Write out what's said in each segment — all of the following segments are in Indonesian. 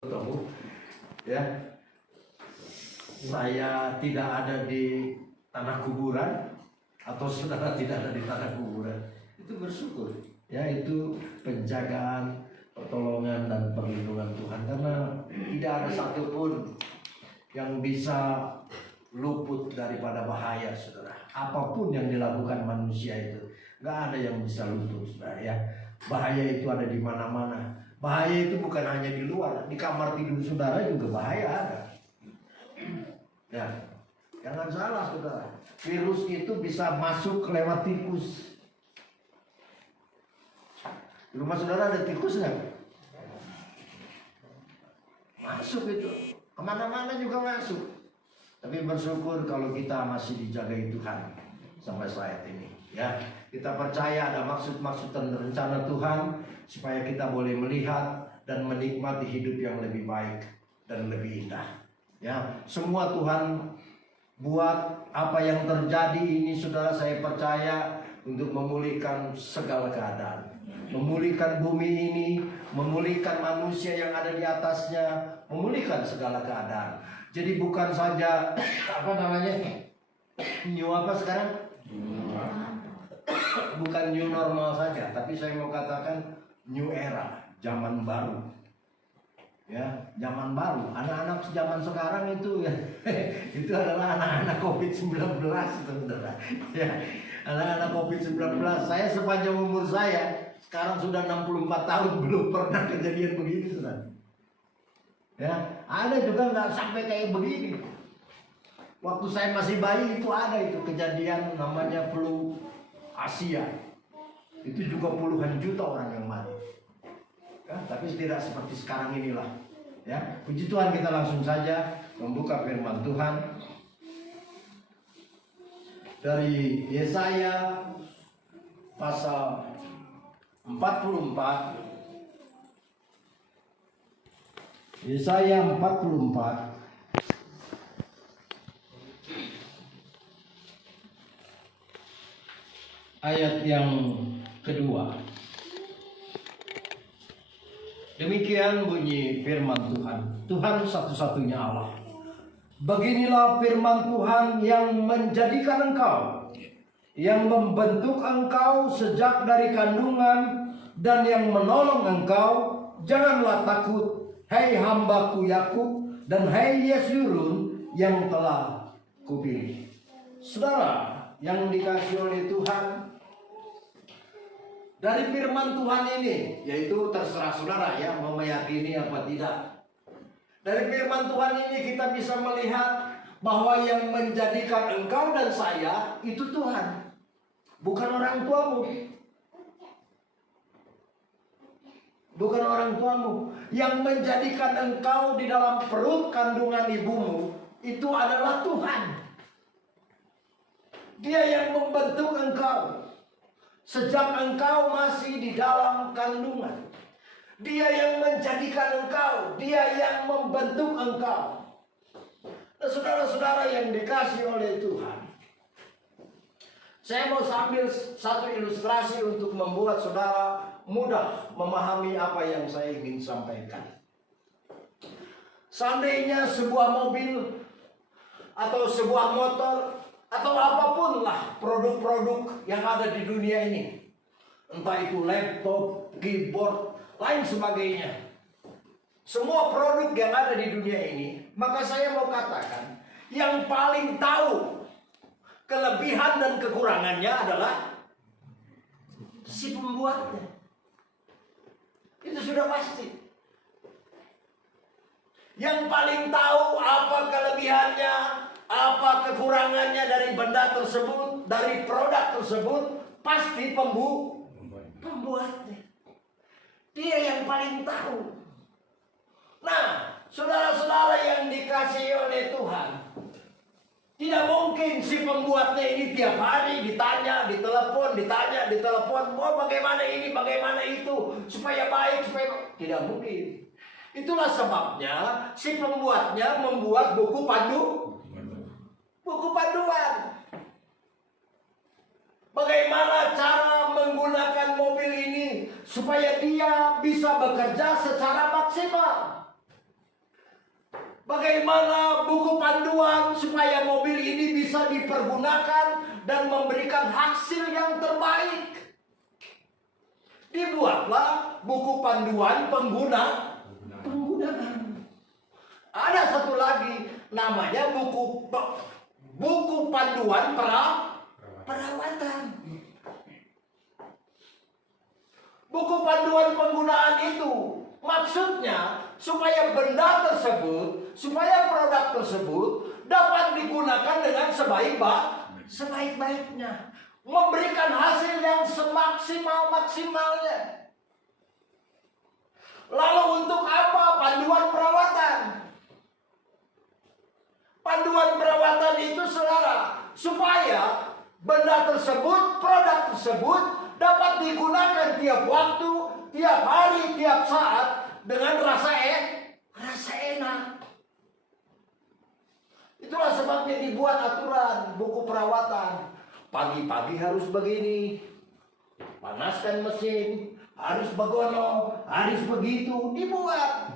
Ketemu, ya, saya tidak ada di tanah kuburan atau saudara tidak ada di tanah kuburan, itu bersyukur, ya, itu penjagaan, pertolongan dan perlindungan Tuhan, karena tidak ada satupun yang bisa luput daripada bahaya, saudara. Apapun yang dilakukan manusia itu, nggak ada yang bisa luput, saudara, ya. Bahaya itu ada di mana-mana. Bahaya itu bukan hanya di luar, di kamar tidur saudara juga bahaya ada. Ya, jangan salah, saudara. Virus itu bisa masuk lewat tikus. Di rumah saudara ada tikus nggak? Masuk itu, kemana-mana juga masuk. Tapi bersyukur kalau kita masih dijagai Tuhan sampai saat ini. Ya, kita percaya ada maksud-maksud dan rencana Tuhan supaya kita boleh melihat dan menikmati hidup yang lebih baik dan lebih indah. Ya, semua Tuhan buat apa yang terjadi ini, saudara, saya percaya untuk memulihkan segala keadaan, memulihkan bumi ini, memulihkan manusia yang ada di atasnya, memulihkan segala keadaan. Jadi bukan saja new apa sekarang? Bukan new normal saja, tapi saya mau katakan new era, zaman baru. Ya, zaman baru. Anak-anak zaman sekarang itu ya, itu adalah anak-anak COVID-19, saudara. Ya, anak-anak COVID-19. Saya sepanjang umur saya, sekarang sudah 64 tahun, belum pernah kejadian begini, saudara. Ya, ada juga nggak sampai kayak begini. Waktu saya masih bayi itu ada itu kejadian namanya flu Asia. Itu juga puluhan juta orang yang mati. Ya, tapi tidak seperti sekarang inilah. Ya, puji Tuhan, kita langsung saja membuka firman Tuhan dari Yesaya pasal 44. Yesaya 44 ayat yang kedua. Demikian bunyi firman Tuhan. Tuhan satu-satunya Allah. Beginilah firman Tuhan yang menjadikan engkau, yang membentuk engkau sejak dari kandungan, dan yang menolong engkau. Janganlah takut, hai hambaku Yakub, dan hai Yesurun yang telah kupilih. Saudara yang dikasihi oleh Tuhan, dari firman Tuhan ini, yaitu terserah saudara ya mau meyakini apa tidak. Dari firman Tuhan ini kita bisa melihat bahwa yang menjadikan engkau dan saya itu Tuhan, bukan orang tuamu. Bukan orang tuamu. Yang menjadikan engkau di dalam perut kandungan ibumu itu adalah Tuhan. Dia yang membentuk engkau sejak engkau masih di dalam kandungan. Dia yang menjadikan engkau, dia yang membentuk engkau. Nah, saudara-saudara yang dikasihi oleh Tuhan, saya mau sambil satu ilustrasi untuk membuat saudara mudah memahami apa yang saya ingin sampaikan. Seandainya sebuah mobil atau sebuah motor atau apapun lah produk-produk yang ada di dunia ini, entah itu laptop, keyboard, lain sebagainya, semua produk yang ada di dunia ini, maka saya mau katakan yang paling tahu kelebihan dan kekurangannya adalah si pembuatnya. Itu sudah pasti. Yang paling tahu apa kelebihannya, apa kekurangannya dari benda tersebut, dari produk tersebut, pasti pembuatnya. Dia yang paling tahu. Nah, saudara-saudara yang dikasihi oleh Tuhan, tidak mungkin si pembuatnya ini tiap hari ditanya, ditelepon, oh bagaimana ini, bagaimana itu, supaya baik, supaya... Tidak mungkin. Itulah sebabnya si pembuatnya membuat buku panduan. Bagaimana cara menggunakan mobil ini supaya dia bisa bekerja secara maksimal. Bagaimana buku panduan supaya mobil ini bisa dipergunakan dan memberikan hasil yang terbaik. Dibuatlah buku panduan penggunaan. Ada satu lagi namanya buku panduan perawatan. Buku panduan penggunaan itu maksudnya supaya benda tersebut, supaya produk tersebut dapat digunakan dengan sebaik-baiknya, memberikan hasil yang semaksimal-maksimalnya. Lalu untuk apa panduan perawatan? Panduan perawatan itu, saudara, supaya benda tersebut, produk tersebut dapat digunakan tiap waktu, tiap hari, tiap saat dengan rasa enak. Itulah sebabnya dibuat aturan buku perawatan. Pagi-pagi harus begini, panaskan mesin, harus begono, harus begitu, dibuat.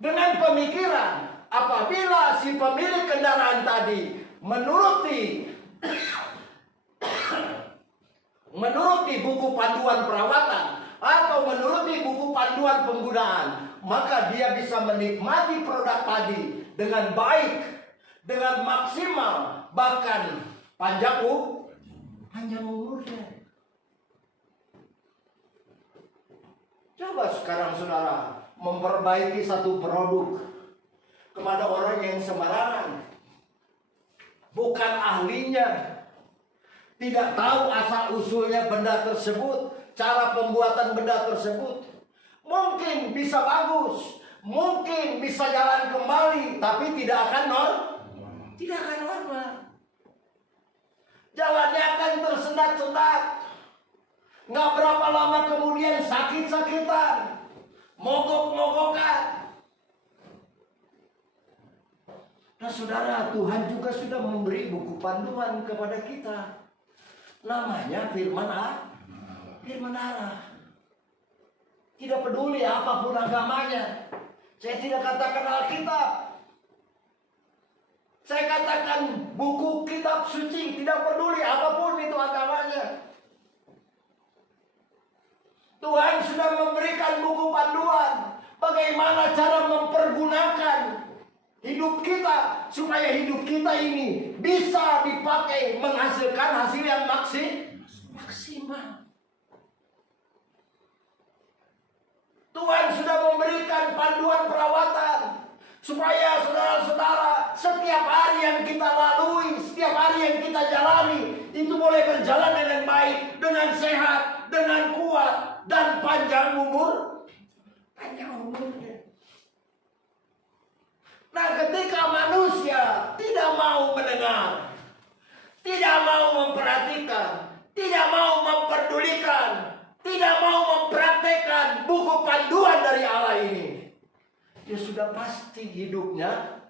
Dengan pemikiran, apabila si pemilik kendaraan tadi menuruti buku panduan perawatan atau menuruti buku panduan penggunaan, maka dia bisa menikmati produk tadi dengan baik, dengan maksimal, bahkan panjang umurnya. Coba sekarang saudara memperbaiki satu produk kepada orang yang sembarangan, bukan ahlinya, tidak tahu asal usulnya benda tersebut, cara pembuatan benda tersebut. Mungkin bisa bagus, mungkin bisa jalan kembali, tapi tidak akan normal. Jalannya akan tersendat-sendat. Nggak berapa lama kemudian sakit-sakitan, mogok-mogokan. Nah saudara, Tuhan juga sudah memberi buku panduan kepada kita. Namanya firman Allah. Tidak peduli apapun agamanya. Saya tidak katakan Alkitab. Saya katakan buku kitab suci. Tidak peduli apapun itu agamanya. Tuhan sudah memberikan buku panduan. Bagaimana cara mempergunakan hidup kita supaya hidup kita ini bisa dipakai menghasilkan hasil yang maksimal. Tuhan sudah memberikan panduan perawatan supaya saudara-saudara setiap hari yang kita lalui, setiap hari yang kita jalani itu boleh berjalan dengan baik, dengan sehat, dengan kuat dan panjang umurnya. Nah, ketika manusia tidak mau mendengar, tidak mau memperhatikan, tidak mau memperdulikan, tidak mau mempraktekkan buku panduan dari Allah ini, dia sudah pasti hidupnya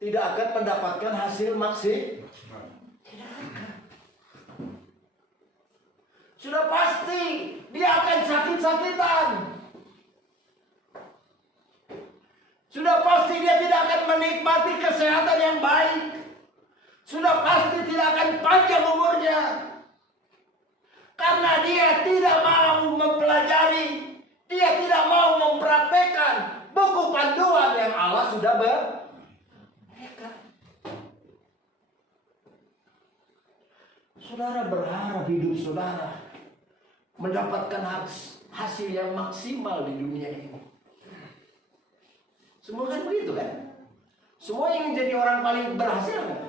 tidak akan mendapatkan hasil maksimal. Tidak akan. Sudah pasti dia akan sakit-sakitan. Sudah pasti dia tidak akan menikmati kesehatan yang baik. Sudah pasti tidak akan panjang umurnya. Karena dia tidak mau mempelajari, dia tidak mau mempraktekkan buku panduan yang Allah sudah berikan. Saudara berharap hidup saudara mendapatkan hasil yang maksimal di dunia ini. Semua kan begitu kan? Semua ingin jadi orang paling berhasil kan?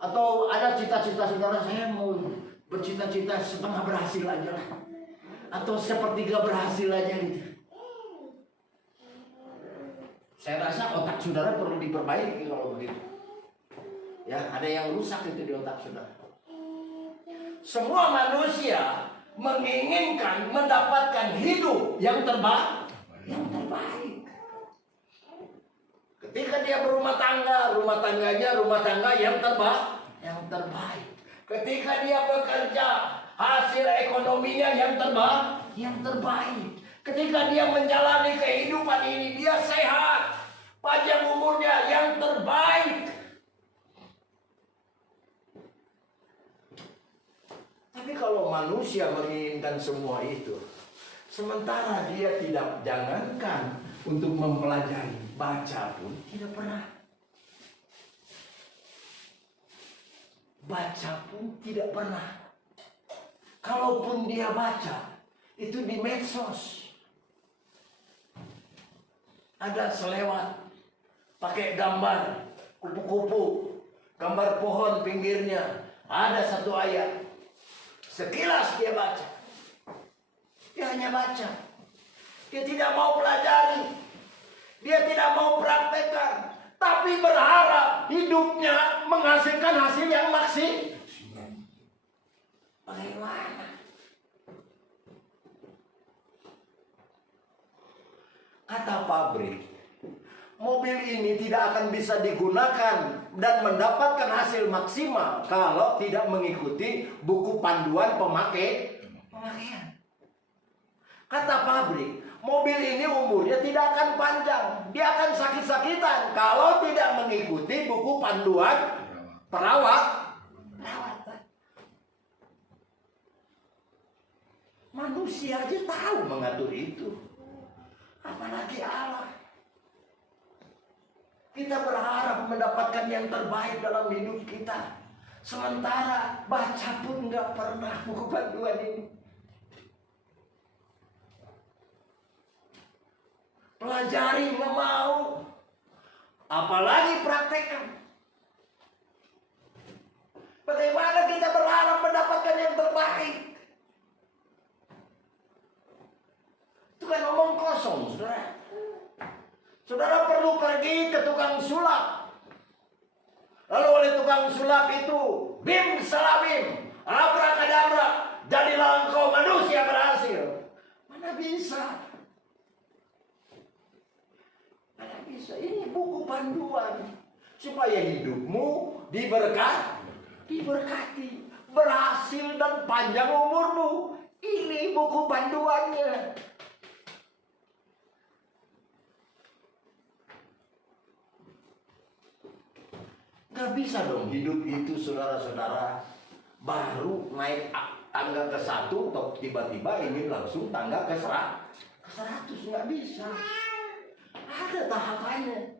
Atau ada cita-cita saudara, saya mau bercita-cita setengah berhasil aja lah, atau sepertiga berhasil aja gitu. Saya rasa otak saudara perlu diperbaiki kalau begitu. Ya, ada yang rusak itu di otak saudara. Semua manusia menginginkan mendapatkan hidup yang terbaik. Ketika dia berumah tangga, rumah tangga yang terbaik. Ketika dia bekerja, hasil ekonominya yang terbaik. Ketika dia menjalani kehidupan ini dia sehat, panjang umurnya, yang terbaik. Tapi kalau manusia menginginkan semua itu, sementara dia tidak, jangankan untuk mempelajari, baca pun tidak pernah. Baca pun tidak pernah. Kalaupun dia baca, itu di medsos. Ada selewat, pakai gambar, kupu-kupu, gambar pohon pinggirnya. Ada satu ayat. Sekilas dia baca. Dia hanya baca. Dia tidak mau pelajari. Dia tidak mau praktekkan. Tapi berharap hidupnya menghasilkan hasil yang maksimal. Bagaimana? Kata pabrik, mobil ini tidak akan bisa digunakan dan mendapatkan hasil maksimal kalau tidak mengikuti buku panduan pemakaian. Kata pabrik, mobil ini umurnya tidak akan panjang. Dia akan sakit-sakitan kalau tidak mengikuti buku panduan perawatan. Manusia aja tahu mengatur itu, apalagi Allah. Kita berharap mendapatkan yang terbaik dalam hidup kita, sementara baca pun nggak pernah buku panduan ini. Pelajari nggak mau, apalagi praktekkan. Bagaimana kita berharap mendapatkan yang terbaik? Itu kan omong kosong, saudara. Saudara perlu pergi ke tukang sulap. Lalu oleh tukang sulap itu, bim salabim, abrakadabra, jadilah engkau manusia berhasil. Mana bisa? Mana bisa? Ini buku panduan supaya hidupmu diberkati, berhasil dan panjang umurmu. Ini buku panduannya. Gak bisa dong hidup itu, saudara-saudara, baru naik tangga ke 1 atau tiba-tiba ingin langsung tangga ke 100. Gak bisa. Ada tahapannya.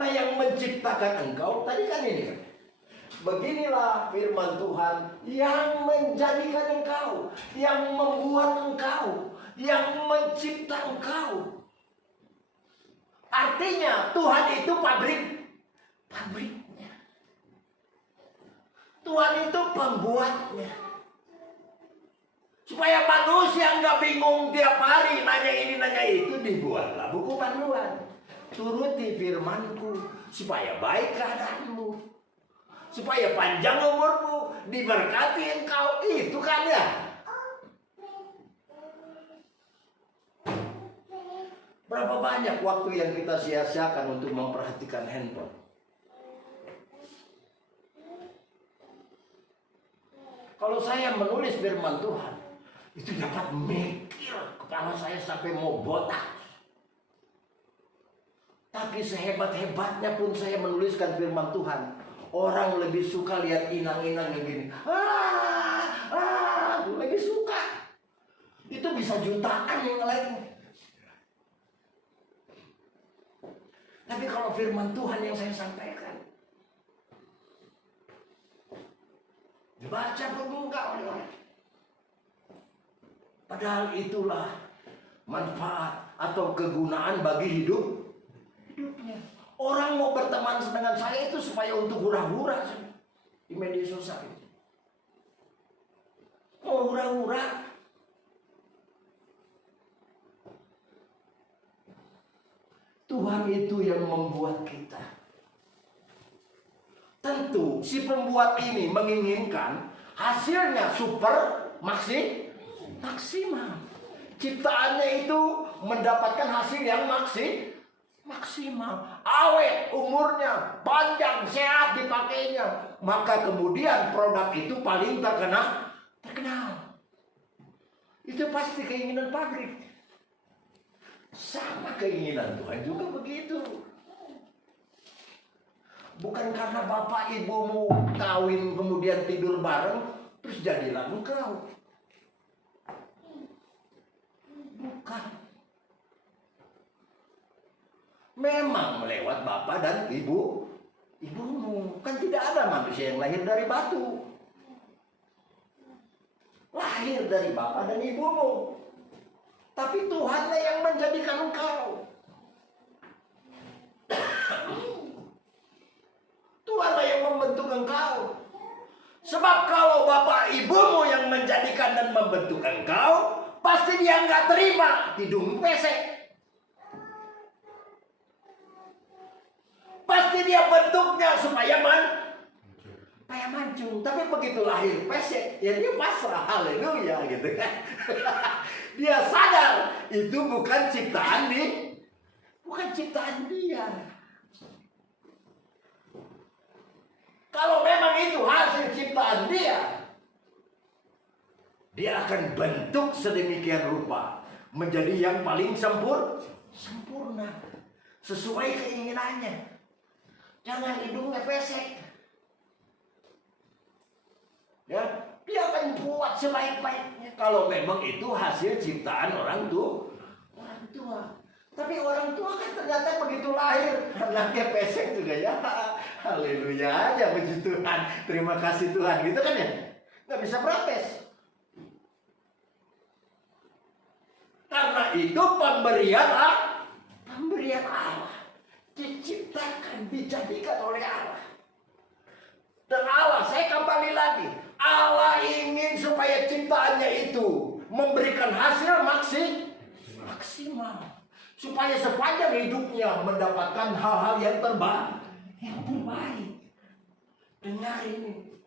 Nah, yang menciptakan engkau tadi kan ini kan. Beginilah firman Tuhan yang menjadikan engkau, yang membuat engkau, yang mencipta engkau. Artinya Tuhan itu pabriknya. Tuhan itu pembuatnya. Supaya manusia nggak bingung tiap hari nanya ini nanya itu, dibuatlah buku panduan. Turuti firmanku supaya baik keadaanmu, supaya panjang umurmu, diberkati engkau. Itu kan ya. Berapa banyak waktu yang kita sia-siakan untuk memperhatikan handphone? Kalau saya menulis firman Tuhan, itu dapat mikir, kepala saya sampai mau botak. Tapi sehebat-hebatnya pun saya menuliskan firman Tuhan, orang lebih suka lihat inang-inang yang gini. Lebih suka. Itu bisa jutaan yang lain. Tapi kalau firman Tuhan yang saya sampaikan, dibaca berbuka oleh orang. Padahal itulah manfaat atau kegunaan bagi hidupnya. Orang mau berteman dengan saya itu supaya untuk hura-hura di media sosial itu. Mau hura-hura. Tuhan itu yang membuat kita. Tentu si pembuat ini menginginkan hasilnya super maksimal. Ciptaannya itu mendapatkan hasil yang maksimal. Awet umurnya, panjang, sehat dipakainya. Maka kemudian produk itu paling terkenal. Itu pasti keinginan pabrik. Sama keinginan Tuhan juga begitu. Bukan karena bapak ibumu kawin kemudian tidur bareng, terus jadilah engkau. Bukan. Memang lewat bapak dan ibumu. Kan tidak ada manusia yang lahir dari batu. Lahir dari bapak dan ibumu. Tapi Tuhanlah yang menjadikan engkau. Tuhanlah yang membentuk engkau. Sebab kalau bapak ibumu yang menjadikan dan membentuk engkau, pasti dia nggak terima hidung pesek. Pasti dia bentuknya supaya mancung. Tapi begitu lahir pesek, ya dia pasrah, haleluya gitu kan. Dia sadar itu bukan ciptaan dia. Kalau memang itu hasil ciptaan dia akan bentuk sedemikian rupa menjadi yang paling sempurna sesuai keinginannya. Jangan hidungnya pesek. Ya, dia akan buat sebaik-baiknya kalau memang itu hasil ciptaan orang tua. Tapi orang tua kan ternyata begitu lahir anaknya pesek juga ya. Haleluya aja, puji Tuhan. Terima kasih Tuhan gitu kan ya. Nggak bisa protes. Karena itu pemberian Allah. Diciptakan, dijadikan oleh Allah. Dan Allah, saya kembali lagi. Allah ingin supaya ciptaannya itu memberikan hasil maksimal. Supaya sepanjang hidupnya mendapatkan hal-hal yang terbaik. Dengar ini.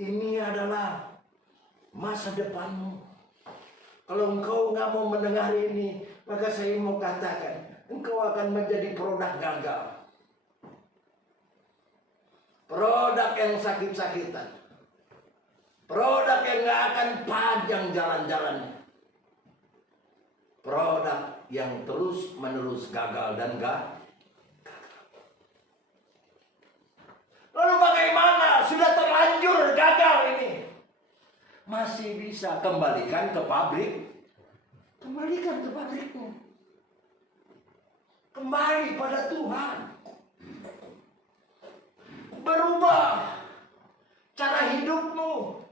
Ini adalah masa depanmu. Kalau engkau nggak mau mendengar ini, maka saya mau katakan, engkau akan menjadi produk gagal. Produk yang sakit-sakitan. Produk yang nggak akan panjang jalan-jalannya. Produk yang terus-menerus gagal dan gagal. Lalu bagaimana? Sudah terlanjur gagal ini. Masih bisa kembalikan ke pabrik. Kembalikan ke pabrikmu. Kembali pada Tuhan. Berubah cara hidupmu.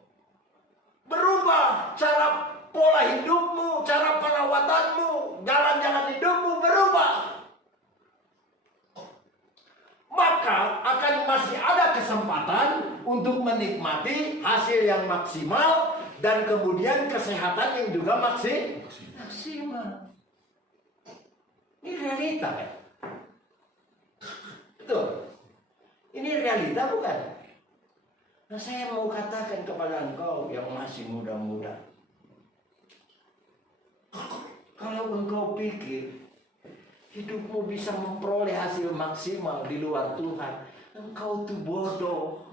Berubah cara pola hidupmu, cara perawatanmu, jalan-jalan hidupmu berubah. Maka akan masih ada kesempatan untuk menikmati hasil yang maksimal dan kemudian kesehatan yang juga maksimal. Ini realita kan? Betul. Ini realita bukan? Nah, saya mau katakan kepada engkau yang masih muda-muda. Kalau engkau pikir hidupmu bisa memperoleh hasil maksimal di luar Tuhan, engkau tuh bodoh.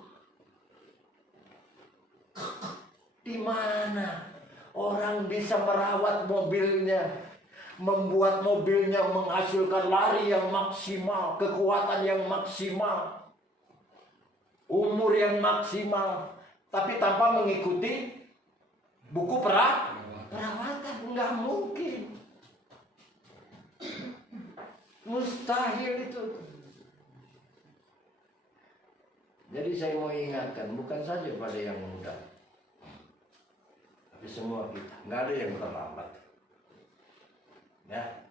Di mana orang bisa merawat mobilnya, membuat mobilnya menghasilkan lari yang maksimal, kekuatan yang maksimal, umur yang maksimal, tapi tanpa mengikuti buku perawatan? Nggak mungkin. Mustahil itu. Jadi saya mau ingatkan, bukan saja pada yang muda, tapi semua kita. Nggak ada yang terlambat. Ya,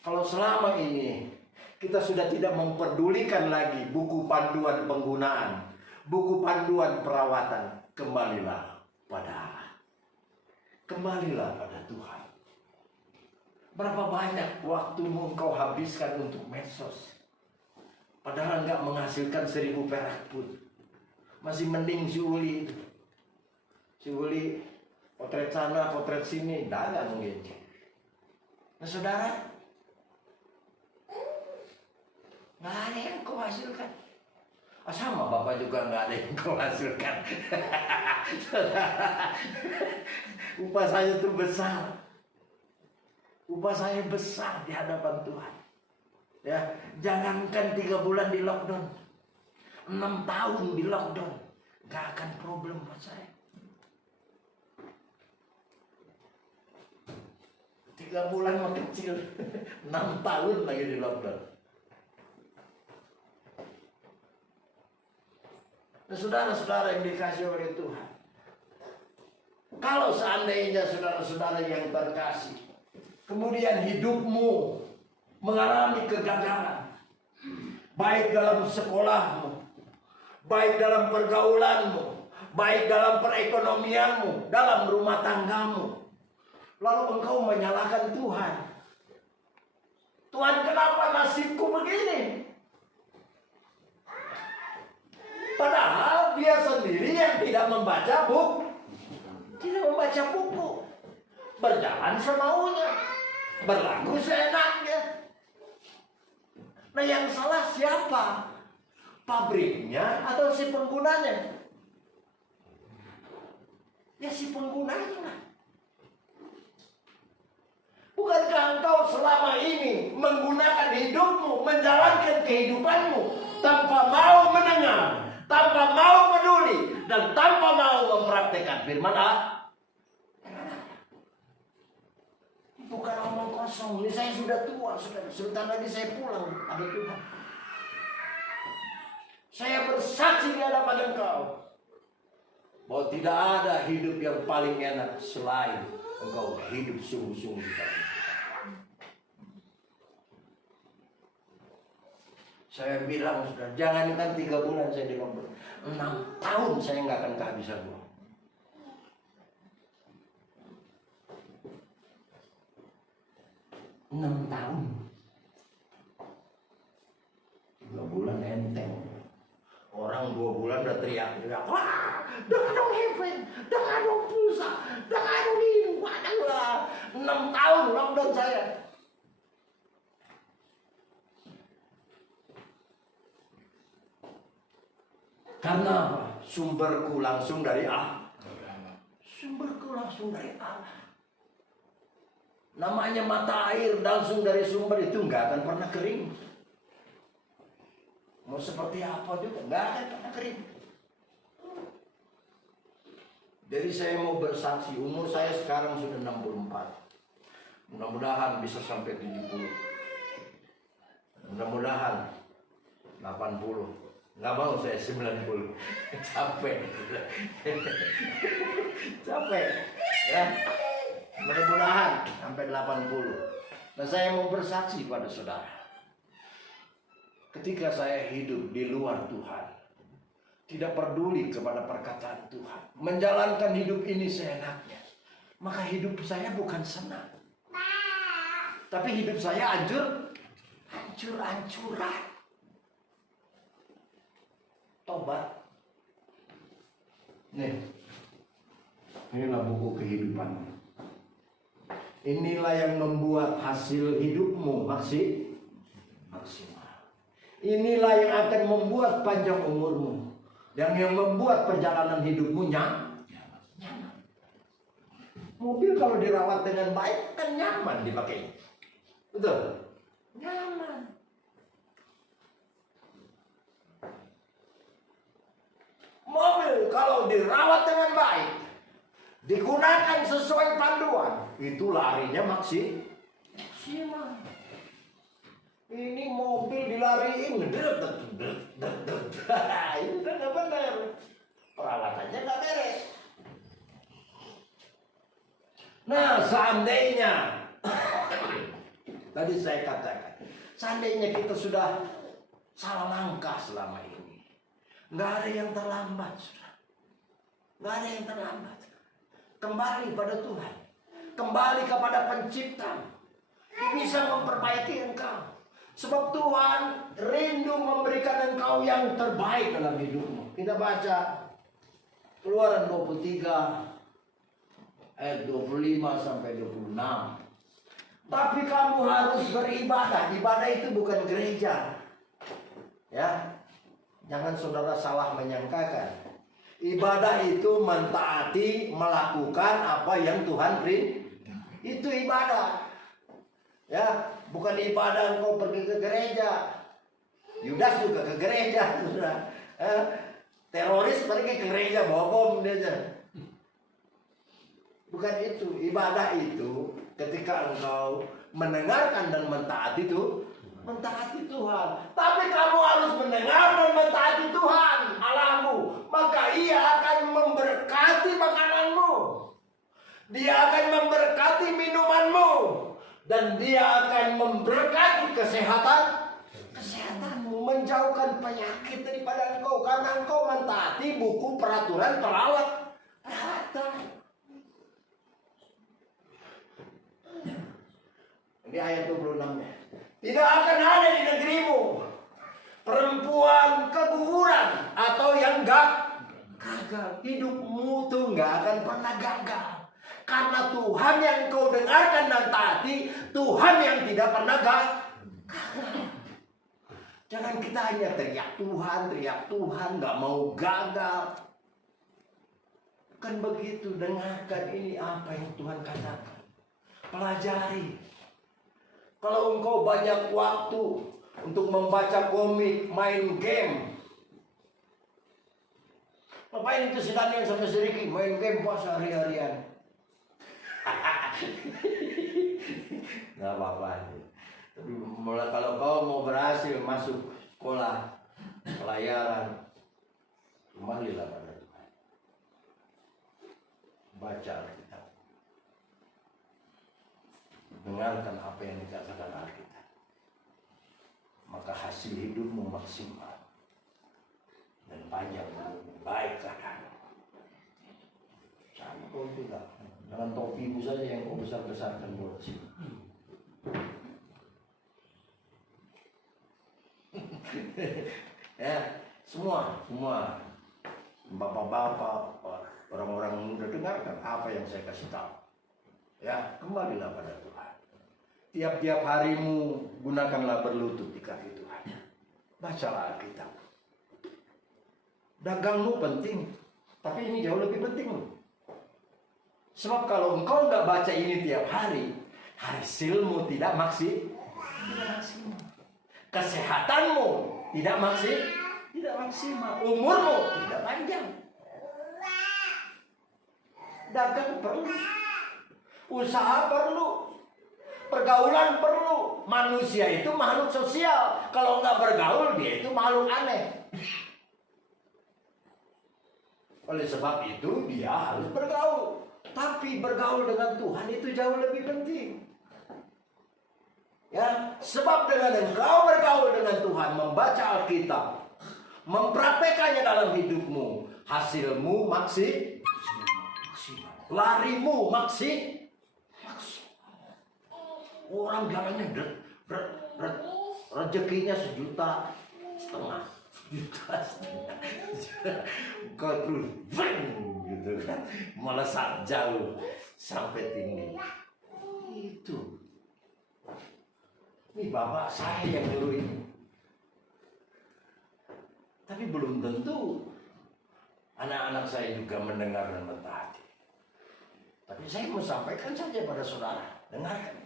kalau selama ini kita sudah tidak memperdulikan lagi buku panduan penggunaan, buku panduan perawatan, kembalilah pada Tuhan. Berapa banyak waktumu engkau habiskan untuk medsos, padahal nggak menghasilkan 1000 perak pun. Masih mending si Uli itu. Si Uli potret sana, potret sini, nggak mungkin. Nah saudara, nggak ada yang kau hasilkan. Sama Bapak juga nggak ada yang kau hasilkan. Upah saya itu besar. Upah saya besar di hadapan Tuhan. Ya, jangankan 3 bulan di lockdown, 6 tahun di lockdown, gak akan problem buat saya. 3 bulan mah kecil, 6 tahun lagi di lockdown. Nah, saudara-saudara yang dikasih oleh Tuhan, kalau seandainya saudara-saudara yang terkasih, kemudian hidupmu mengalami kegagalan, baik dalam sekolahmu, baik dalam pergaulanmu, baik dalam perekonomianmu, dalam rumah tanggamu, lalu engkau menyalahkan Tuhan. Tuhan, kenapa nasibku begini? Padahal dia sendiri yang tidak membaca buku, berjalan semaunya, berlaku seenaknya. Nah, yang salah siapa? Pabriknya atau si penggunanya? Ya, si penggunanya. Bukankah engkau selama ini menggunakan hidupmu, menjalankan kehidupanmu tanpa mau mendengar, tanpa mau peduli, dan tanpa mau mempraktekkan firman Allah? Bukan omong kosong. Ini saya sudah tua, sebentar lagi saya pulang. Ada Tuhan. Saya bersaksi di hadapan engkau bahwa tidak ada hidup yang paling enak selain engkau hidup sungguh-sungguh di dalam. Saya bilang, sudah jangankan 3 bulan saya di lockdown, 6 tahun saya nggak akan kehabisan uang. 6 tahun. 3 bulan enteng. Orang 2 bulan udah teriak-teriak, wah, dah dong heaven, dah dong pulsa, dah dong ini, wadah. 6 tahun lockdown saya. Karena apa? Sumberku langsung dari Allah. Sumberku langsung dari Allah. Namanya mata air langsung dari sumber itu nggak akan pernah kering. Mau seperti apa juga nggak akan pernah kering. Jadi saya mau bersaksi, umur saya sekarang sudah 64. Mudah-mudahan bisa sampai 70. Mudah-mudahan 80. Nggak mau saya 90. Capek. Capek. Ya. Mudah-mudahan sampai 80. Dan saya mau bersaksi pada saudara. Ketika saya hidup di luar Tuhan, tidak peduli kepada perkataan Tuhan, menjalankan hidup ini seenaknya, maka hidup saya bukan senang. Tapi hidup saya hancur-hancuran. Tobat. Nih, inilah buku kehidupan. Inilah yang membuat hasil hidupmu maksimal. Inilah yang akan membuat panjang umurmu. Yang membuat perjalanan hidupmu nyaman. Mobil kalau dirawat dengan baik kan nyaman dipakai. Betul? Nyaman. Mobil kalau dirawat dengan baik, digunakan sesuai panduan, itu larinya maksimal. Ini mobil dilariin, itu kan nggak benar. Perawatannya nggak beres. Nah, seandainya tadi saya katakan, seandainya kita sudah salah langkah selama ini, nggak ada yang terlambat, sudah. Nggak ada yang terlambat. Kembali pada Tuhan, kembali kepada Pencipta, Dia bisa memperbaiki engkau. Sebab Tuhan rindu memberikan engkau yang terbaik dalam hidupmu. Kita baca Keluaran 23 ayat 25 sampai 26. Tapi kamu harus beribadah. Ibadah itu bukan gereja. Ya, jangan saudara salah menyangkakan. Ibadah itu mentaati, melakukan apa yang Tuhan perintahkan. Itu ibadah. Ya, bukan ibadah engkau pergi ke gereja. Yudas juga ke gereja, saudara. Teroris pergi ke gereja bawa bom dia. Bukan itu. Ibadah itu ketika engkau mendengarkan dan mentaati itu, mentaati Tuhan. Tapi kamu harus mendengar dan mentaati Tuhan Allahmu, maka Ia akan memberkati makananmu, Dia akan memberkati minumanmu, dan Dia akan memberkati kesehatanmu, menjauhkan penyakit daripada engkau, karena engkau mentaati buku peraturan peralatan. Ini ayat 26-nya. Tidak akan ada di negerimu perempuan keguguran atau yang gagal. Hidupmu tuh gak akan pernah gagal, karena Tuhan yang kau dengarkan dan taati, Tuhan yang tidak pernah gagal. Jangan kita hanya teriak Tuhan, gak mau gagal. Kan begitu. Dengarkan ini apa yang Tuhan katakan, pelajari. Kalau engkau banyak waktu untuk membaca komik, main game, ngapain itu si Daniel sama si Ricky main game puasa hari-harian? Gak apa-apa. Tapi kalau kau mau berhasil masuk sekolah pelayaran, kembalilah pada Tuhan. Baca Alkitab. Dengarkan apa yang dikatakan Alkitab. Maka hasil hidupmu maksimal dan panjang, baik keadaan. Sama kau juga. Dengan topimu saja yang kau besar-besarkan buat sini. Ya, semua bapak-bapak, orang-orang muda, dengarkan apa yang saya kasih tahu. Ya, kembalilah pada Tuhan. Tiap-tiap harimu gunakanlah berlutut di kaki Tuhan. Bacalah Alkitab. Dagangmu penting, tapi ini jauh lebih penting. Sebab kalau engkau nggak baca ini tiap hari, hasilmu tidak maksimal. Kesehatanmu tidak maksimal. Umurmu tidak panjang. Dagang perlu, usaha perlu, pergaulan perlu. Manusia itu makhluk sosial. Kalau nggak bergaul, dia itu makhluk aneh. Oleh sebab itu dia harus bergaul. Tapi bergaul dengan Tuhan itu jauh lebih penting. Ya, sebab dengan engkau bergaul dengan Tuhan, membaca Alkitab, mempraktekannya dalam hidupmu, hasilmu maksimal. Larimu maksimal. Orang jalannya rezekinya 1,5 juta. Kau terus gitu kan, melesat jauh sampai tinggi. Itu. Ini bapak saya yang dulu ini. Tapi belum tentu anak-anak saya juga mendengar dan mentaati. Tapi saya mau sampaikan saja pada saudara, dengarkan.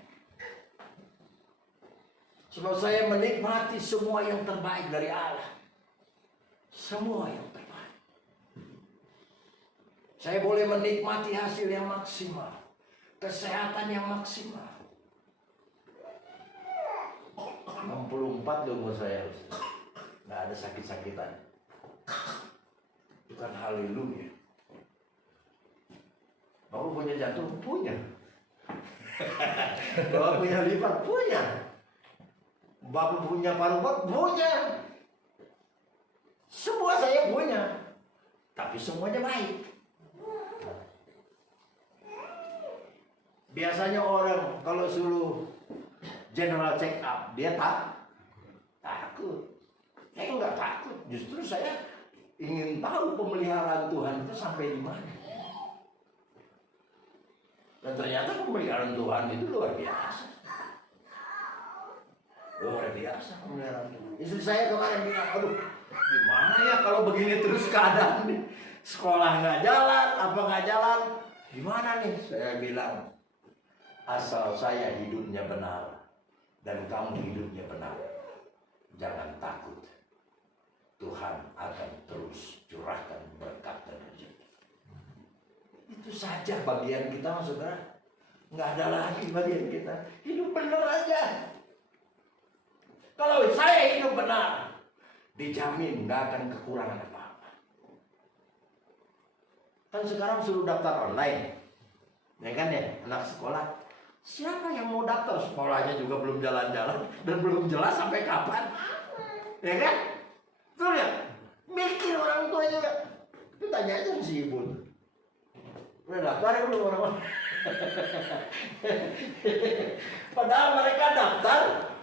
Sebab saya menikmati semua yang terbaik dari Allah. Semua yang terbaik. Saya boleh menikmati hasil yang maksimal, kesehatan yang maksimal. 64 umur saya, nggak ada sakit-sakitan. Bukan haleluya. Bapak punya jantung? Punya. Bapak punya liver? Punya. Bapak punya paru-paru? Punya. Semua saya punya. Tapi semuanya baik. Biasanya orang kalau suruh general check up, dia takut. Saya enggak takut. Justru saya ingin tahu pemeliharaan Tuhan itu sampai di mana. Dan ternyata pemeliharaan Tuhan itu luar biasa. Luar biasa pemeliharaan Tuhan. Istri saya kemarin bilang, aduh, gimana ya kalau begini terus keadaan nih? Sekolah nggak jalan, apa nggak jalan? Gimana nih? Saya bilang, asal saya hidupnya benar, dan kamu hidupnya benar, jangan takut. Tuhan akan terus curahkan berkat dan rezeki. Itu saja bagian kita, saudara. Nggak ada lagi bagian kita. Hidup benar aja. Kalau saya hidup benar, dijamin nggak akan kekurangan apa-apa. Kan sekarang suruh daftar online, ya kan ya, anak sekolah. Siapa yang mau daftar? Sekolahnya juga belum jalan-jalan dan belum jelas sampai kapan, ya kan? Betul ya? Mikir orang tua juga. Tapi tanya aja si ibu. Udah daftar ya belum orang-orang? Padahal mereka daftar,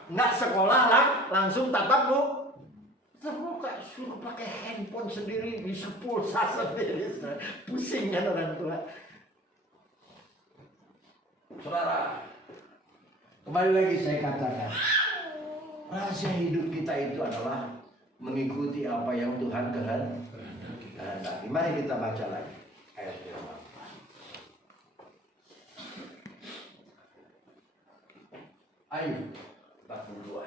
nggak sekolah lah, langsung tatap muka. Suruh pakai handphone sendiri, bisa pulsa sendiri. Pusing kan orang tua. Saudara, kembali lagi saya katakan, rahasia hidup kita itu adalah mengikuti apa yang Tuhan kehendaki. Mari kita baca lagi ayat firman. Ayub 42.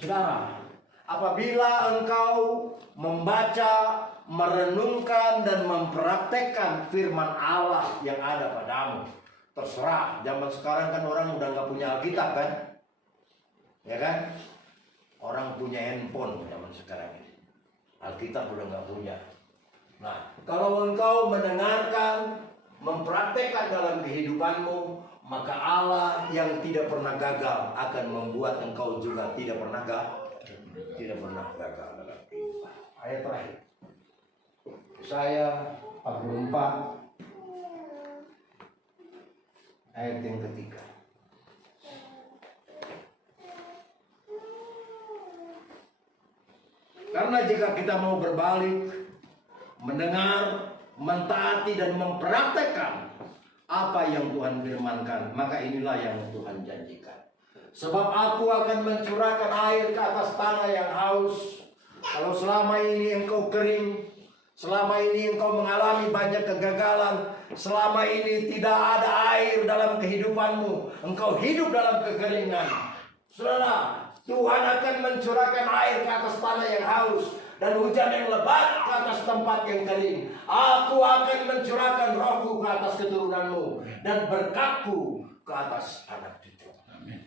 Saudara, apabila engkau membaca, merenungkan dan mempraktekkan firman Allah yang ada padamu, terserah. Zaman sekarang kan orang udah nggak punya Alkitab kan, ya kan? Orang punya handphone zaman sekarang ini. Alkitab udah nggak punya. Nah, kalau engkau mendengarkan, mempraktekkan dalam kehidupanmu, maka Allah yang tidak pernah gagal akan membuat engkau juga tidak pernah gagal dalam kehidupan. Ayat terakhir. Yesaya 44 ayat yang ketiga. Karena jika kita mau berbalik, mendengar, mentaati dan mempraktekkan apa yang Tuhan firmankan, maka inilah yang Tuhan janjikan. Sebab aku akan mencurahkan air ke atas tanah yang haus. Kalau selama ini engkau kering, selama ini engkau mengalami banyak kegagalan, selama ini tidak ada air dalam kehidupanmu, engkau hidup dalam kekeringan. Saudara, Tuhan akan mencurahkan air ke atas tanah yang haus dan hujan yang lebat ke atas tempat yang kering. Aku akan mencurahkan rohku ke atas keturunanmu dan berkatku ke atas anak cucu. Amin.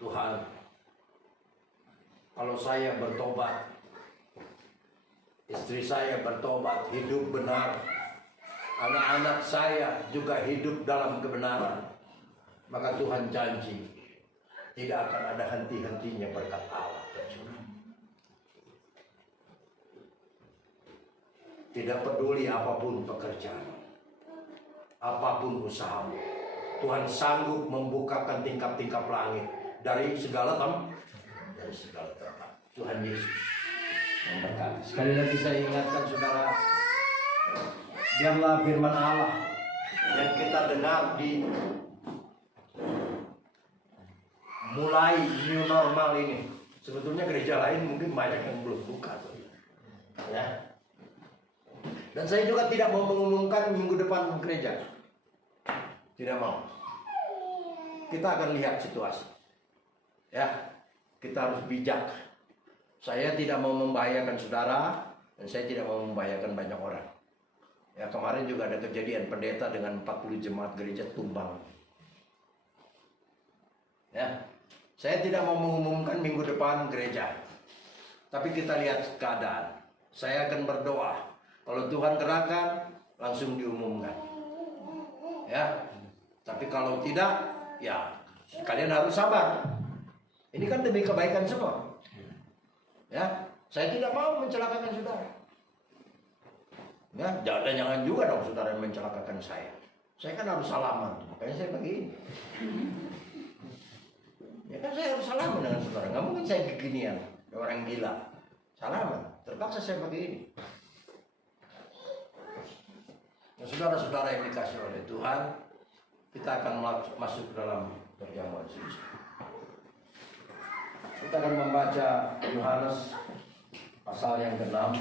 Tuhan, kalau saya bertobat, istri saya bertobat, hidup benar, anak-anak saya juga hidup dalam kebenaran, maka Tuhan janji tidak akan ada henti-hentinya berkat Allah tercurah. Tidak peduli apapun pekerjaan, apapun usahamu, Tuhan sanggup membukakan tingkap-tingkap langit dari segala tempat. Tuhan Yesus memberkati. Sekali lagi saya ingatkan saudara, biarlah firman Allah yang kita dengar di mulai new normal ini. Sebetulnya gereja lain mungkin banyak yang belum buka, ya. Dan saya juga tidak mau mengumumkan minggu depan gereja, tidak mau. Kita akan lihat situasi, ya. Kita harus bijak. Saya tidak mau membahayakan saudara, dan saya tidak mau membahayakan banyak orang. Ya, kemarin juga ada kejadian pendeta dengan 40 jemaat gereja tumbang. Ya, saya tidak mau mengumumkan minggu depan gereja, tapi kita lihat keadaan. Saya akan berdoa. Kalau Tuhan gerakan, langsung diumumkan. Ya, tapi kalau tidak, ya kalian harus sabar. Ini kan demi kebaikan semua. Ya, saya tidak mau mencelakakan saudara. Ya, jangan juga dong saudara mencelakakan saya. Saya kan harus salaman, makanya saya begini. Ya kan saya harus salaman dengan saudara. Nggak mungkin saya beginian, orang gila. Salaman, terpaksa saya begini. Nah, saudara-saudara yang dikasih oleh Tuhan, kita akan masuk dalam perjamuan suci. Kita akan membaca Yohanes pasal yang ke-6